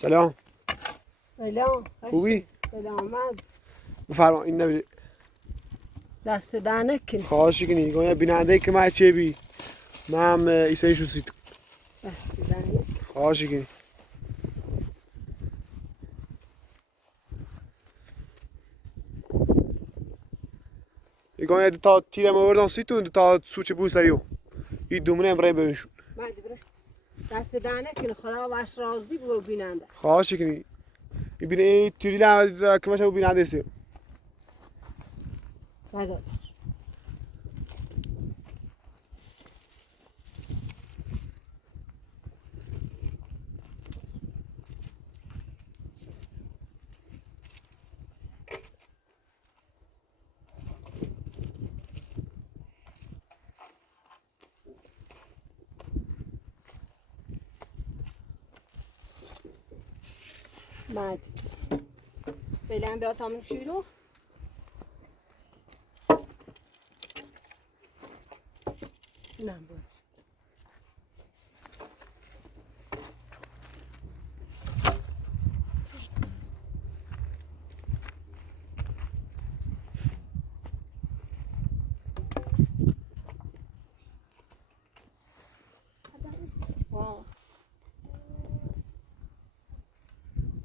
سلام. سلام. خوبی؟ سلامت. بفرما این نبیده دست در نکنی. خواهشی کنی گویا بیننده که من چه بی من هم ایسایی شوسی تو دست در نکنی. خواهشی کنی گویا تا تیرم آوردن سیتون تا سوچه بو سریو این دومونه امرای ببینشون مردی بره. دست در نکنی. خدا باش رازی بود بیننده. خواهشی کنی این بینه این تیری لحظه که مشه بیننده سی ندادش. مردی. فعلا بیا تامون شیرو. نه باش.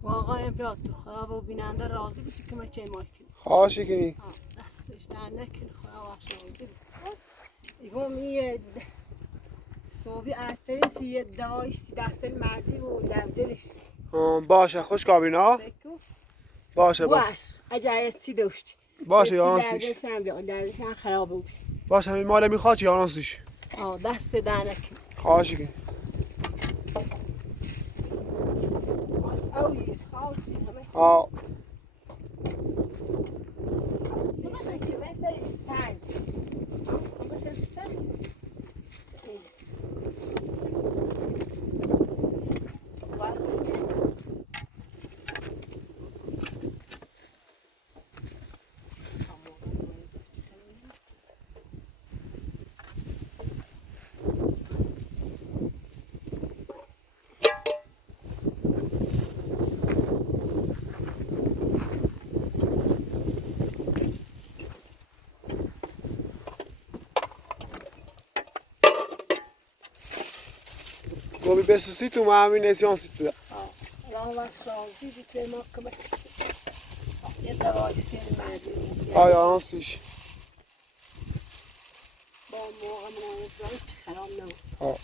واقعا بیا تو خدا با بیننده راضی بودی که من چه مایکنی. خواهشی کنی دستش در نکنی. خدا باش راضی بود. ایگو میه صوبی ارتری یه دوایستی دست مردی و لبجلش باشه خوش کابینا بکو باشه باش اجایتی داشتی باشه یارانسیش لبجلش هم بیان لبجلش هم خراب بود باشه همین مال میخواد یارانسیش دست در نکنی خواهشی کنی اوی خواهدی همه ها سیمه چه بسرش سنگ همه شستن گوبی بسوسی تو من همین نسیان سی تو راه باش راضی بود چه ما کمک یه دوایستی مردی یارانسیش با موقع مناسبت خراب نبود ها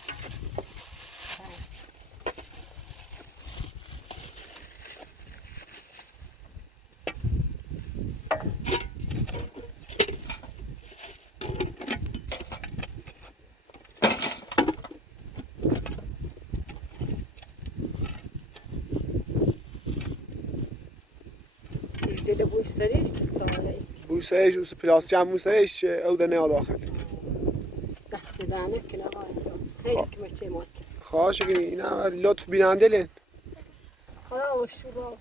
جلو بوستریش ساله بوسهش بوس پلاسی هم بوسهش او ده نه داخل دست دانه کنه خیلی کمچه ماک خواهشی کنی این هم لطف بیننده لین خدا وشو باز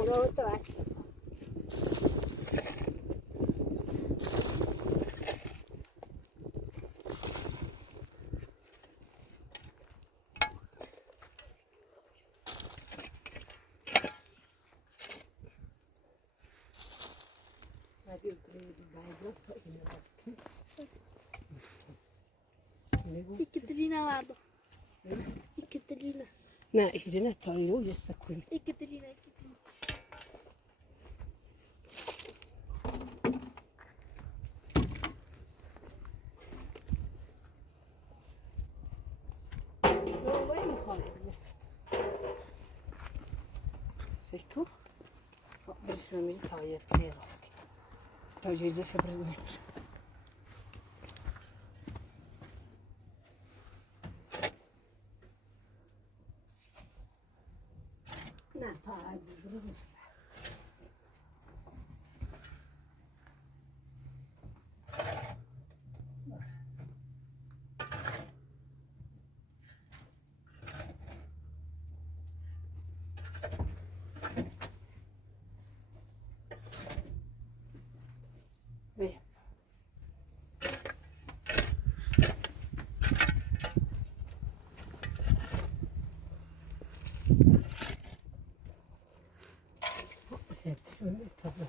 خدا تو بچه Hadi bayram ta inersin. İki diline vardı. İki diline. Ne işine tayro yestekuni. İki diline. İki diline. Vallahi mi kaldı? Seko. Bir sürü tayır diyoruz. Tayırca şebrez ver. Ne tayır? Ve şöyle tabii.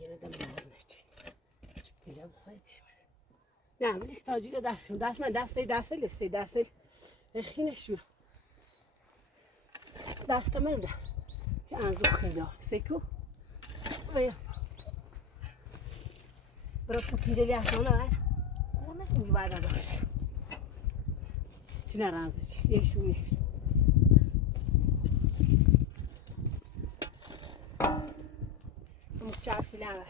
Yine de mağarın için. Bile bu haydi. Ne bileyim tacıyla دست خیلی شو دست من ده تی انزو خیلی سیکو ویا برای پوتیله لیحظانه های اونه اینی باید داشت تی نرانزی چی یشو مکچار سیلان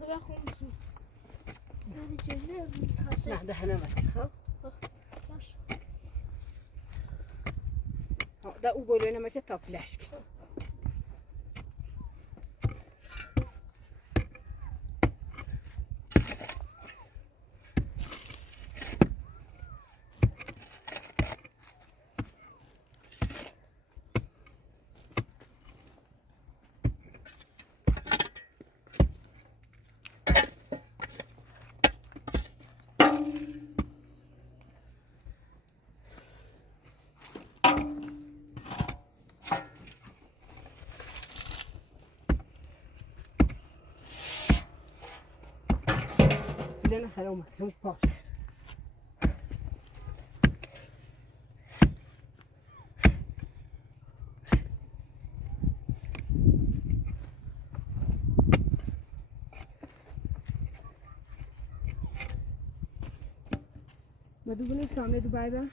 Bırakmışsın. Yani cebine kase. نه دهنه بچه ها Baş. ده او گلونه مچه تا پلشک لنا خلومك هم باش ما دوباره کامل دوباره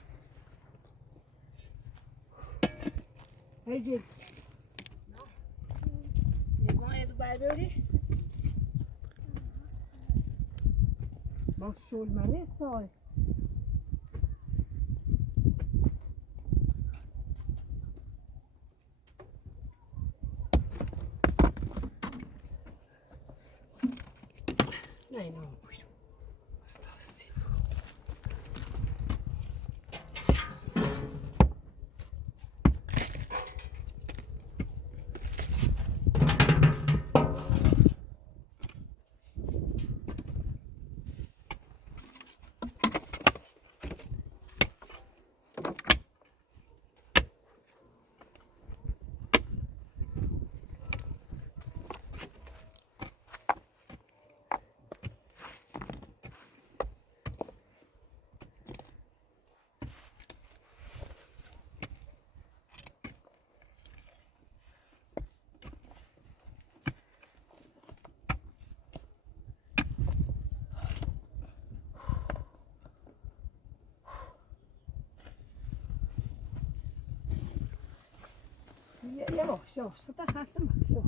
با هیچی یه گواه دوباره بری ما شول منه سال نه اینا هم بوید استاستی Yavaş yavaş. Tuta kalsın bak. Yavaş.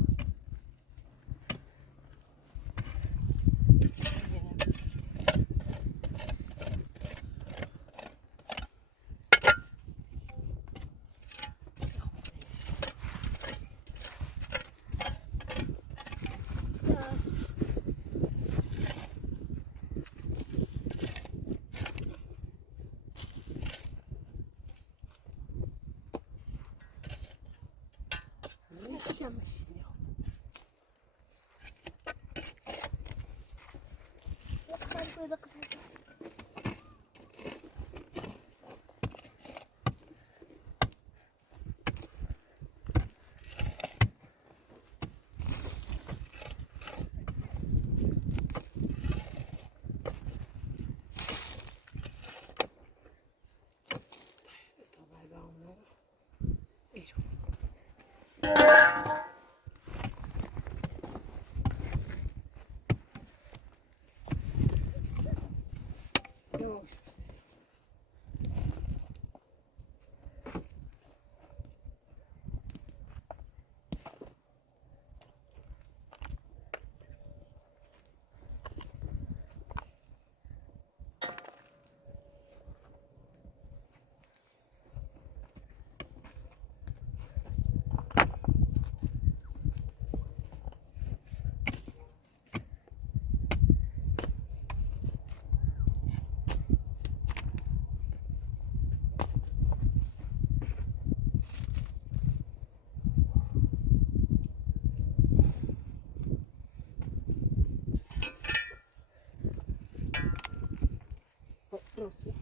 Yaşamış. Yok ben böyle kızım. Yavaş. Burası.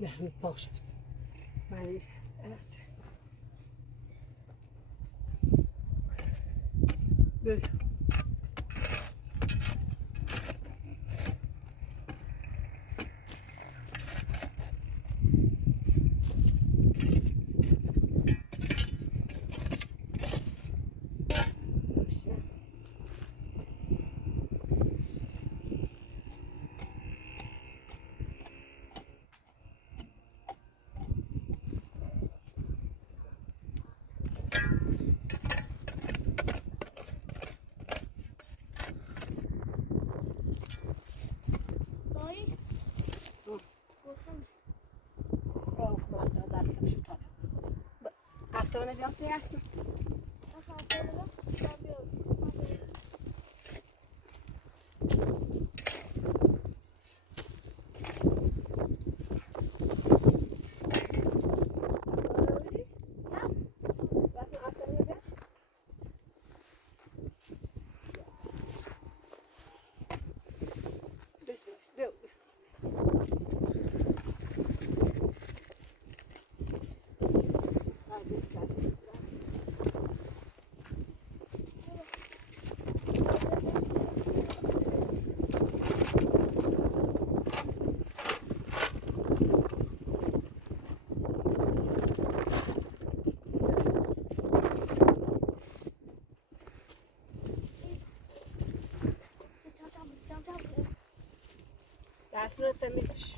Yani boş et. Yani evet. Böyle. Dayı. Dur. Olsun. O kadar da astım şu tabi. Hafta ne yaptı ya? Aha böyle bak. Yapıyorum. Dersine temizmiş.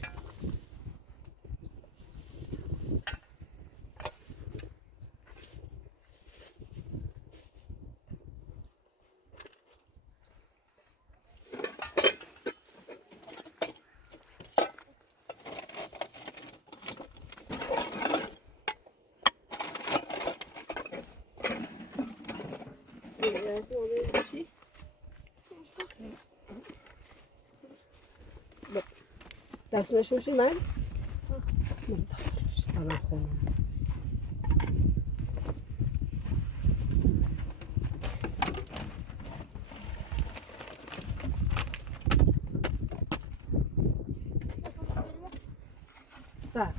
دست نشوشی من؟ نمیدارش طبعا خونم سر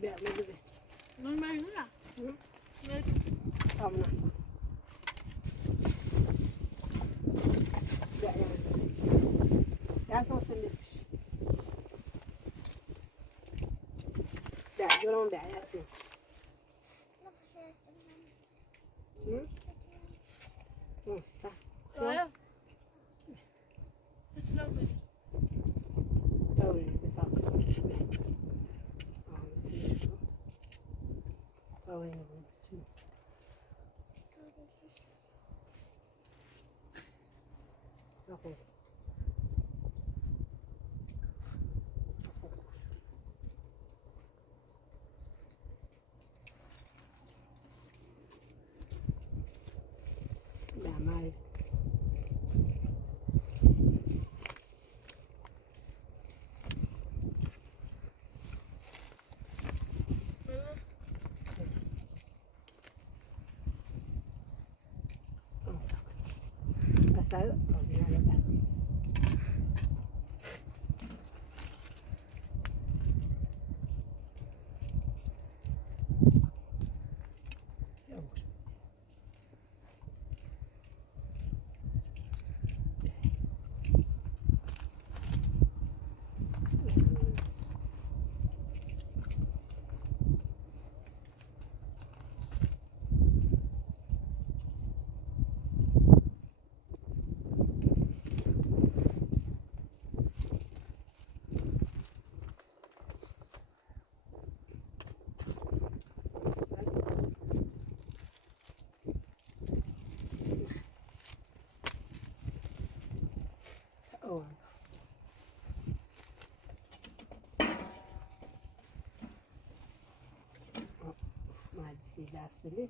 بیا بده من مجبورم. tamam ya son temiz ya yorum da ya sen Nossa. آیا؟ اصلا کنی. Öyle bir sakın. Öyle bir Bakın. Damar. Pasar, olvidar el plástico. Oh. Madisi dasili.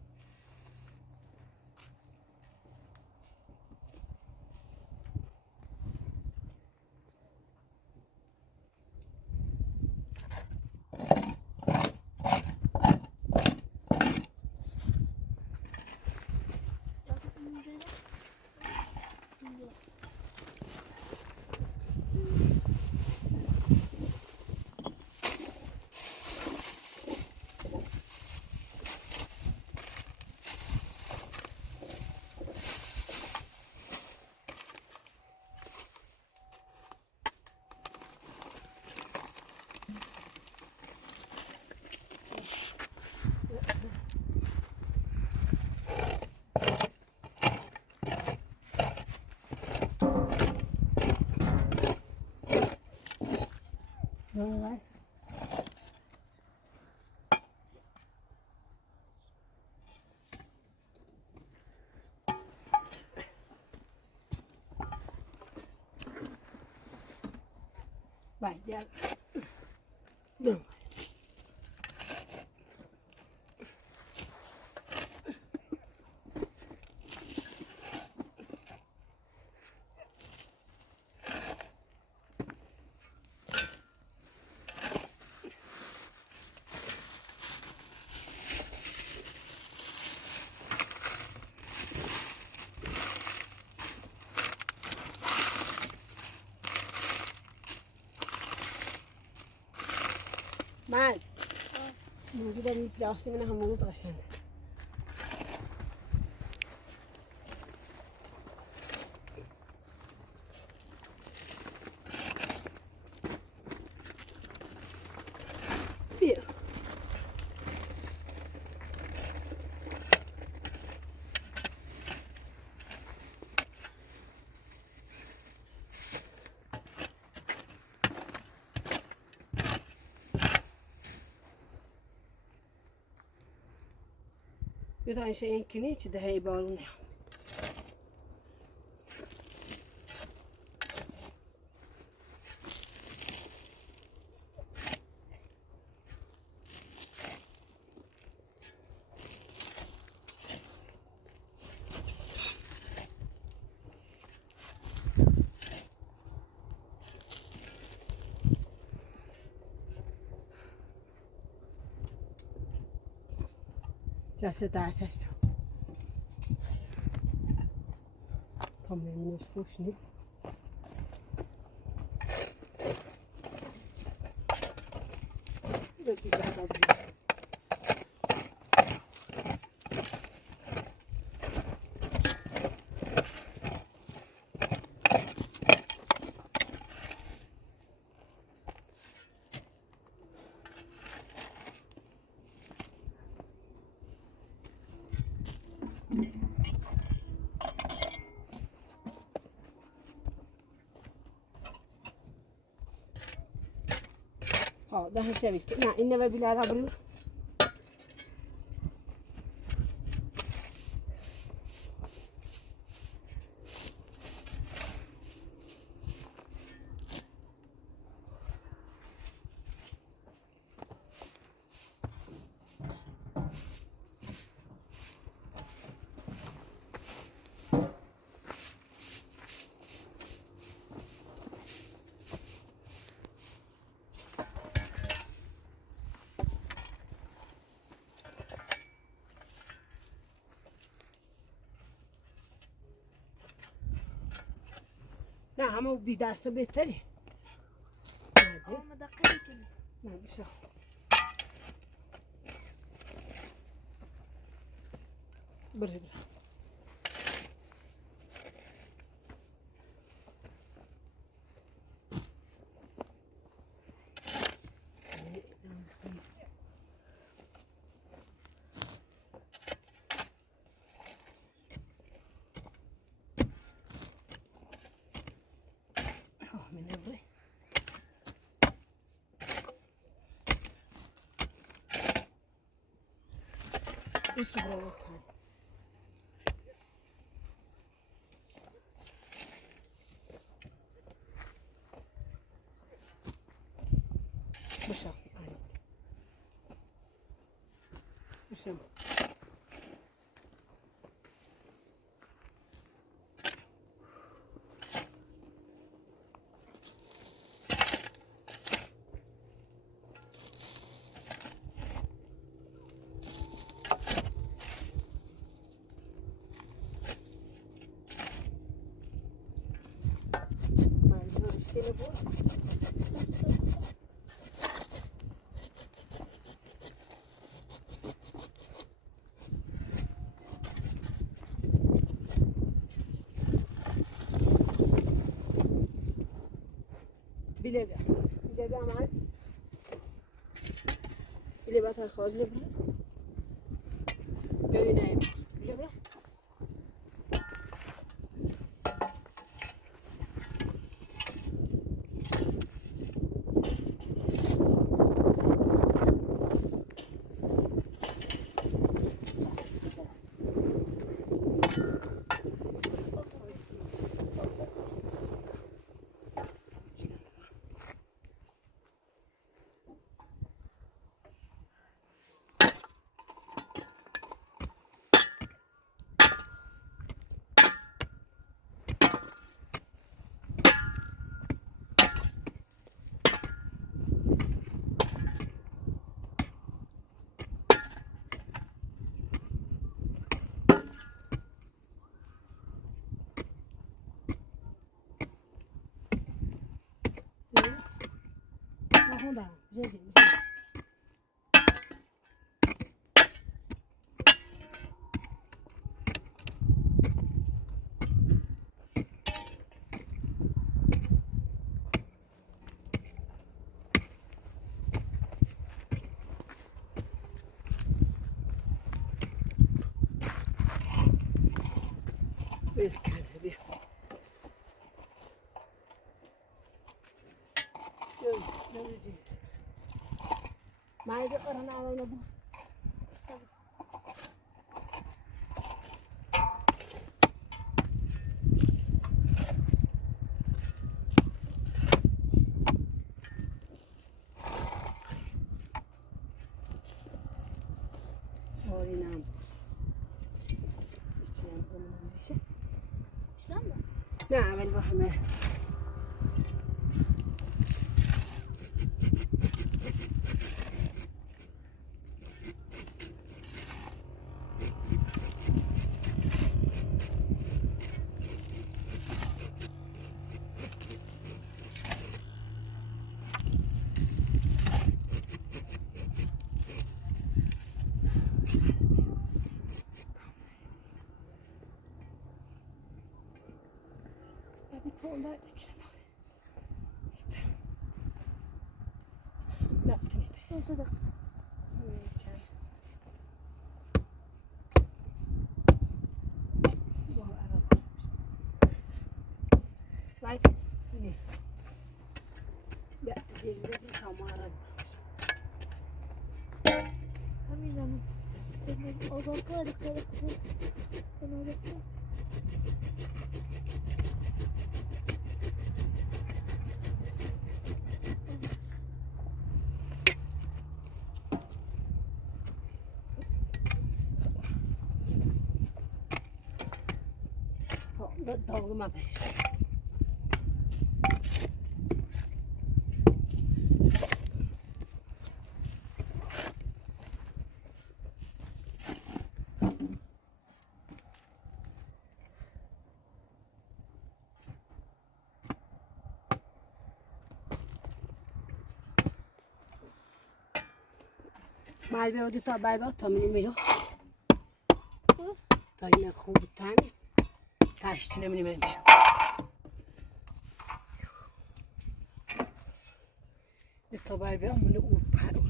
Vai. Vai, gel. Dur. من موجود این پلاستیک من هم موجود قشنگ بدون شيء كني كده هي بالونه جالسة تعتش طمني من وشني بدي قاعدة ده هسوي كنا إنما بلا ربنا لا هم بداسة بهتري ما دقيقة كده. ما بشوف بري من بري ايش برا بشوف بشوف ما يزور التليفون بلبع بلبع معي بلبع تاخذ لبرا لو نايم بلبع هذا جاي ما يقرأنا على نبوه نه اول با همه همینم آزار کار dağılma be. بعد بیادی تا بعد تا میرو تا این خوب تامین تاشتی نمیشه تا بعد بیام من اون پرو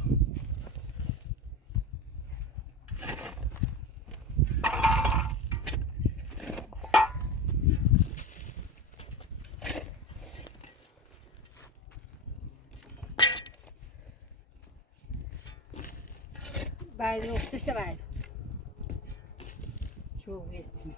بعد وقتش بعد شو اسمي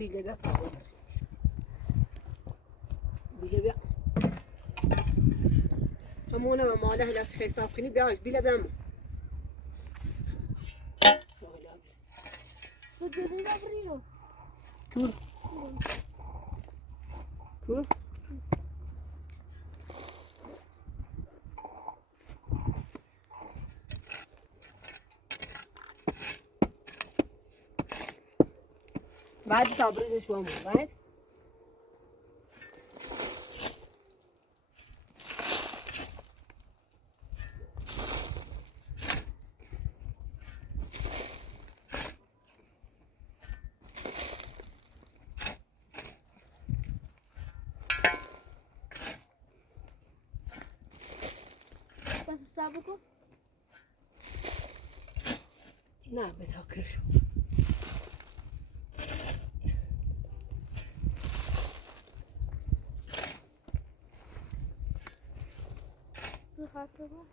Bile bak. Bile bak. Ama ona mama له لا حساب کنی بیاش bile ben. تو جلوی نبری رو Kur. Kur. بعد صبرش شو بعد بس صبر کن نه بتاکر شو تو خسته کن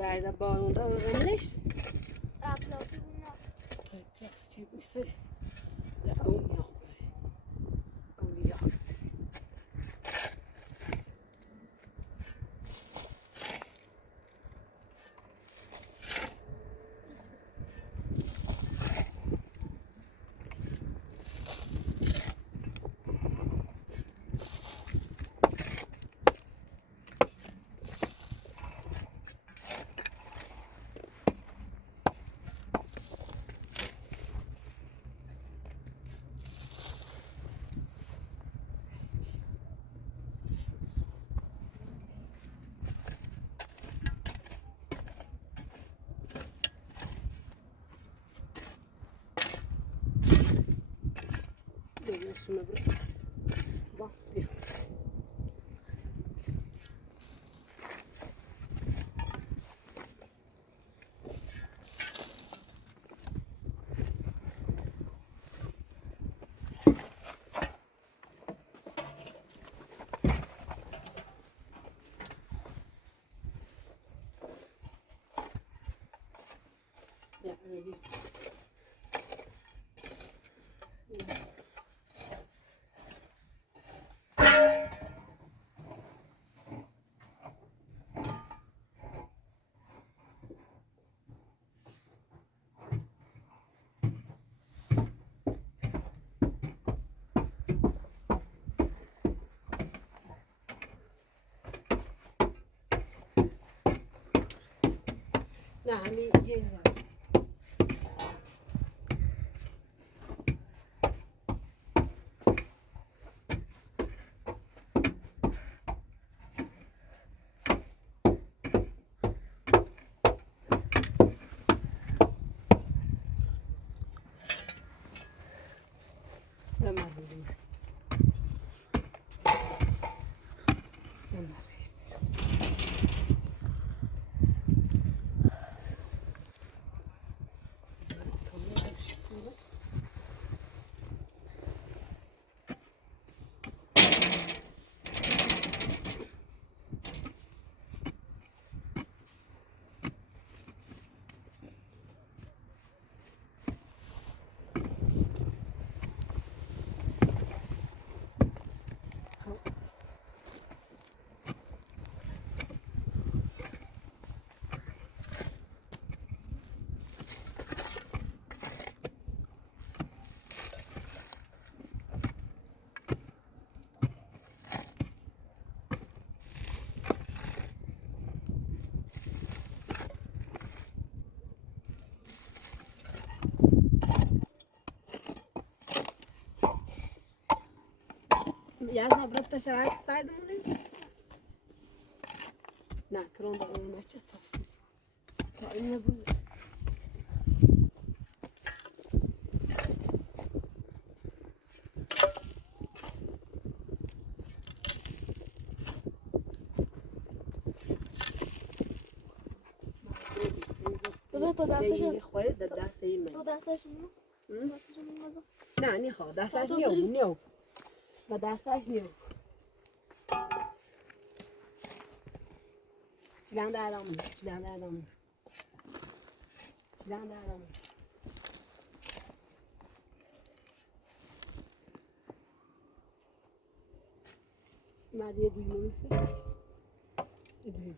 Guarda bom, não vamos A próxima Plastik bir şey. Ya, شما برو با بیا نه همین جیز Jasna brata şahit saydım onu. Ne kronda onu ne çatas. Ta inne bu. ببین تو دستشو خوره در دست این من. تو دستش میمون دستش میمون نه نیخواد دستش نیو و دستش نیو چیلند آدم مادیه دویمونی سرش دویم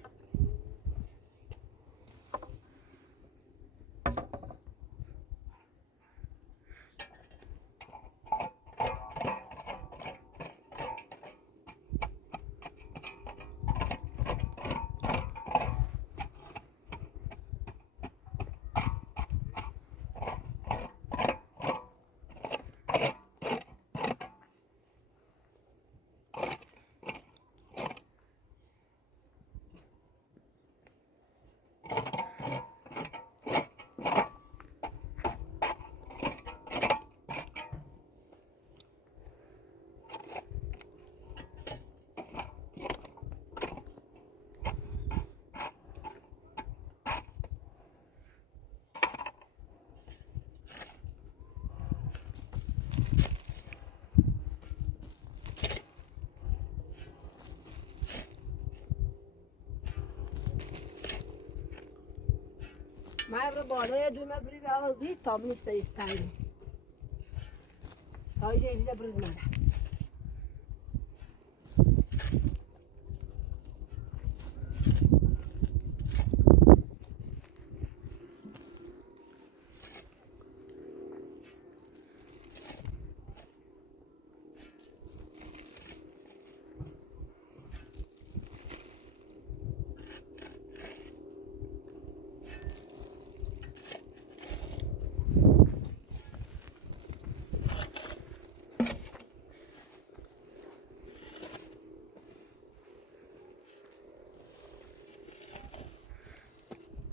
ما برای بالای دومه بری به آن زید تا نیست استایلی تا اینجا اینجا برز مادر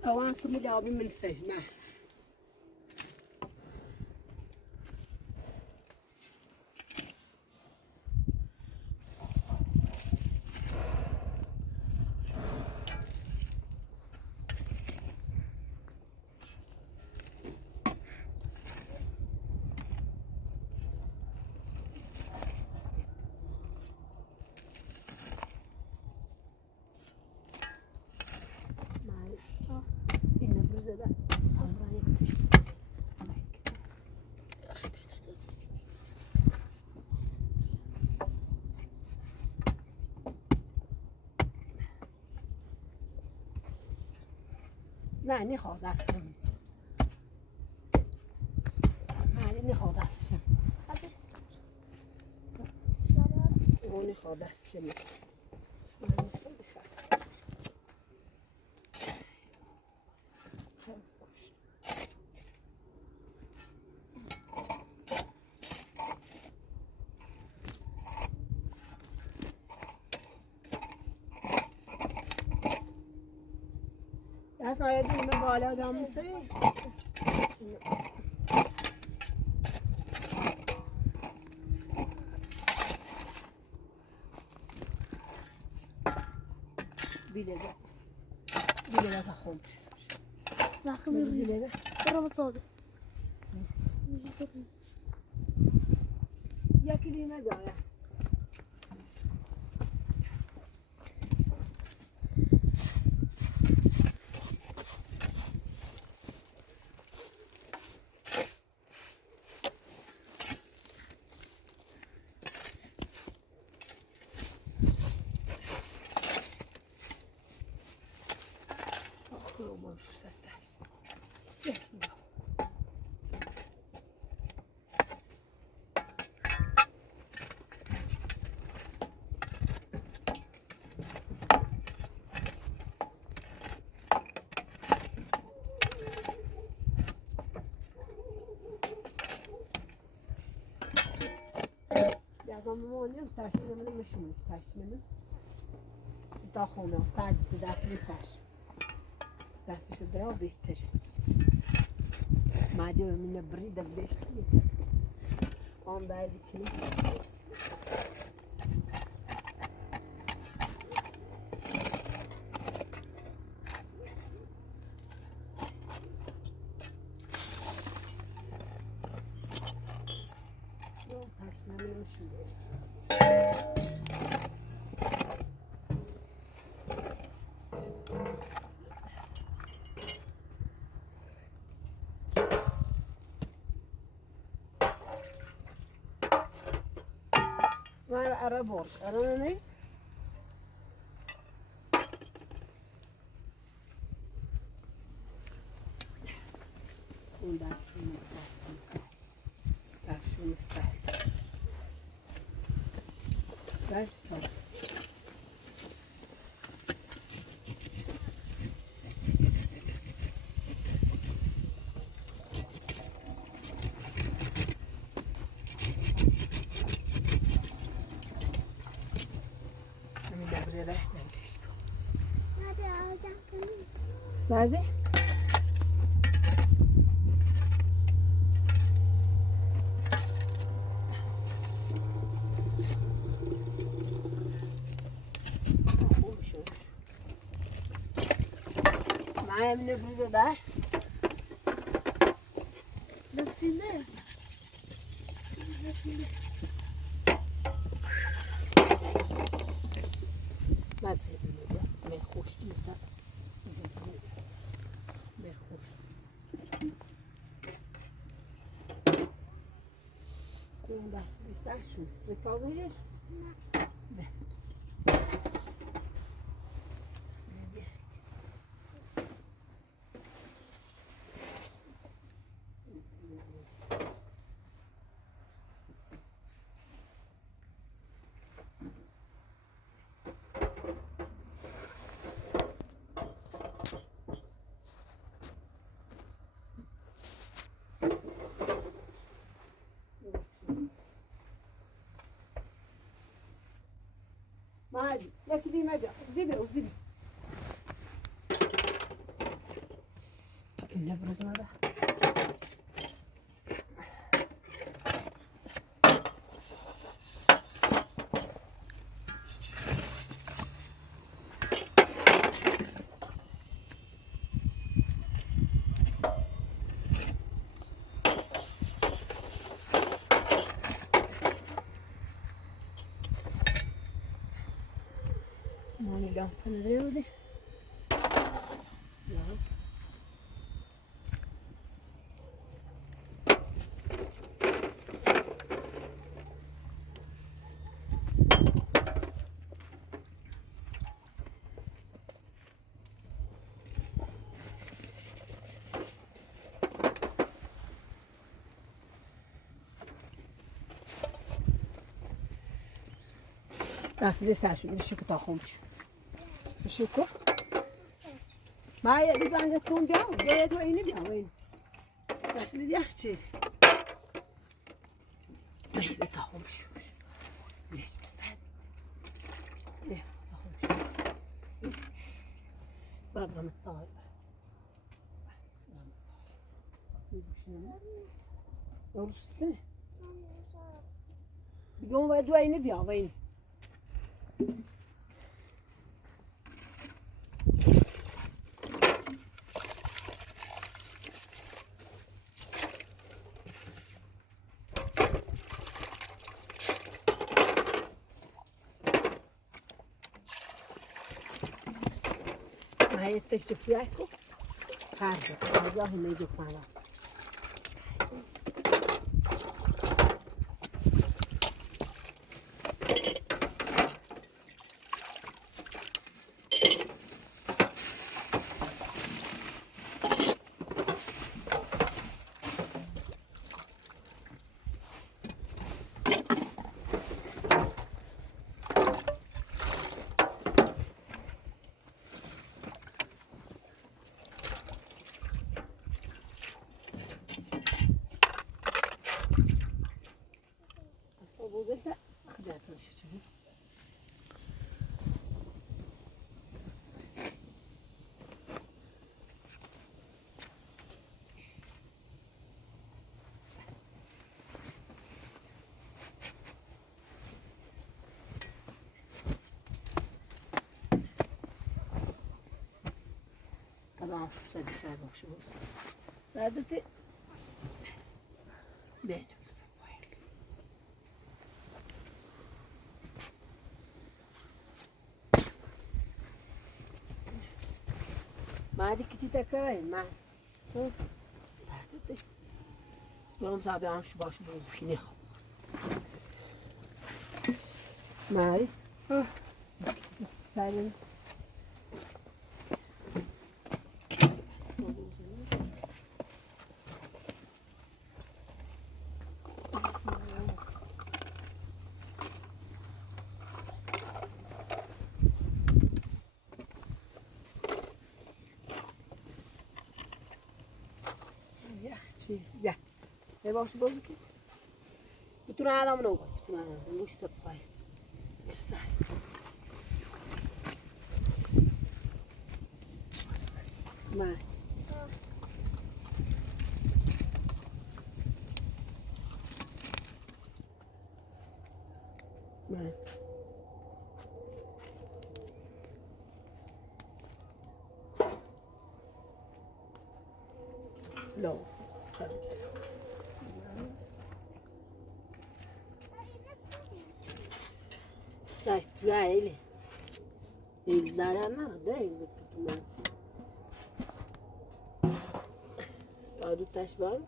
اوان كم جوابي من السجن نه نخواد دستم نه نخواد دستشم Hadi. Çıkar. اون نخواد دستشم من خیلی خسته خیلی کشت دست نایدیم به بالا دام میسری بیله تا خون Rakım yürüyüz. بیله Sıramı soldu. یکی دیمه داره Yazamı oynuyorum, taşçınımını mışmış, taşçınımı. Da خونه سر دست نیستش دستش درا بهتر مادی و من برید بهشت آن بعدی کنی taşçınımını mışmış Var ara bor. Ara ne? Bundan şunu ister. Şunu ister. Ver. Hadi alacağım. Nerede? معايا من البريدة ده Nasıl? Nasıl? ما بهدونه ده ما يخوش ده ما يخوش اون دست بیستر شد بتاویش نه ما عادي لكن دي مدى زيبي وزيبي النبرة هذا ماني لون فنريودي دستی سرشو بشو که تا خونش بشو که ما یه دیگه انجا کن بیام یه دو اینه بیام این دستی دیخ چی نه تا خونش بیش که سر نه تا خونش برام صاحب درسته دیگه اون باید دو اینه بیام این Aí este fiaco, carga, carga o meio do pano. طبعا شو سادة شاد شو سادتي بين ما عادي كتي تكاين ما سادتي يوم طبعا شو باش بروز فيني ما عادي سادتي Ya, ne başı bozuk ki? Bütün alamın o var, bütün alamın. Bu işte var. İşte. Ma. Ma. No. Sai, pra ele. Ele dará nada, ele vai tomar. Do teste bora.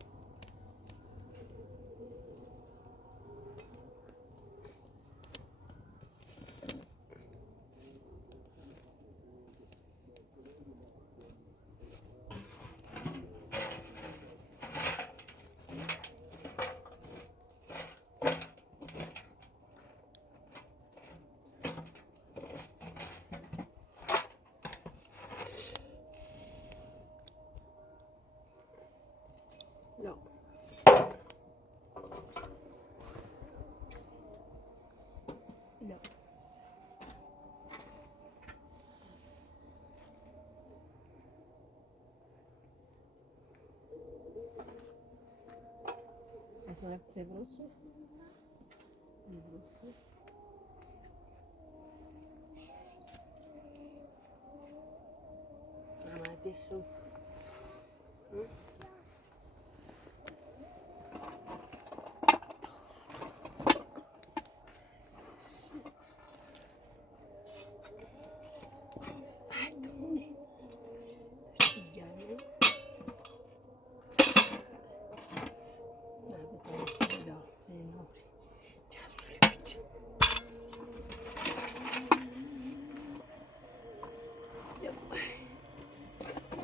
No. No. Essa vai ser bruto? Bruto. Ah, deixa eu...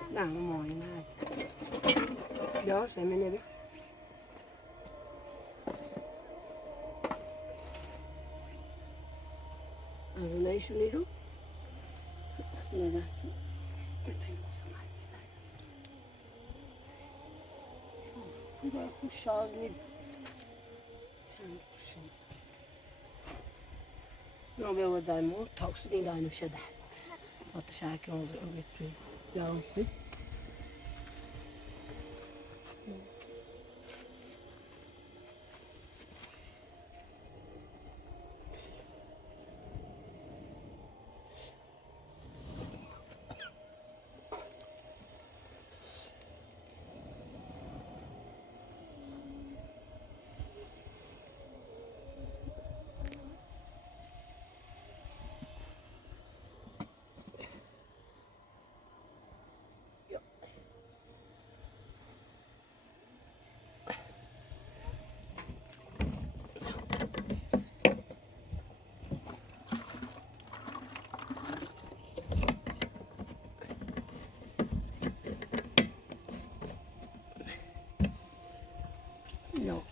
Não, não morre nada. Jó, sem menina. Deixa رو نه خوب خوب شارژ نید چند شد نه به ودای مو تاکسی این داینو شده حتی شرکت رو بتونی یا خوب No.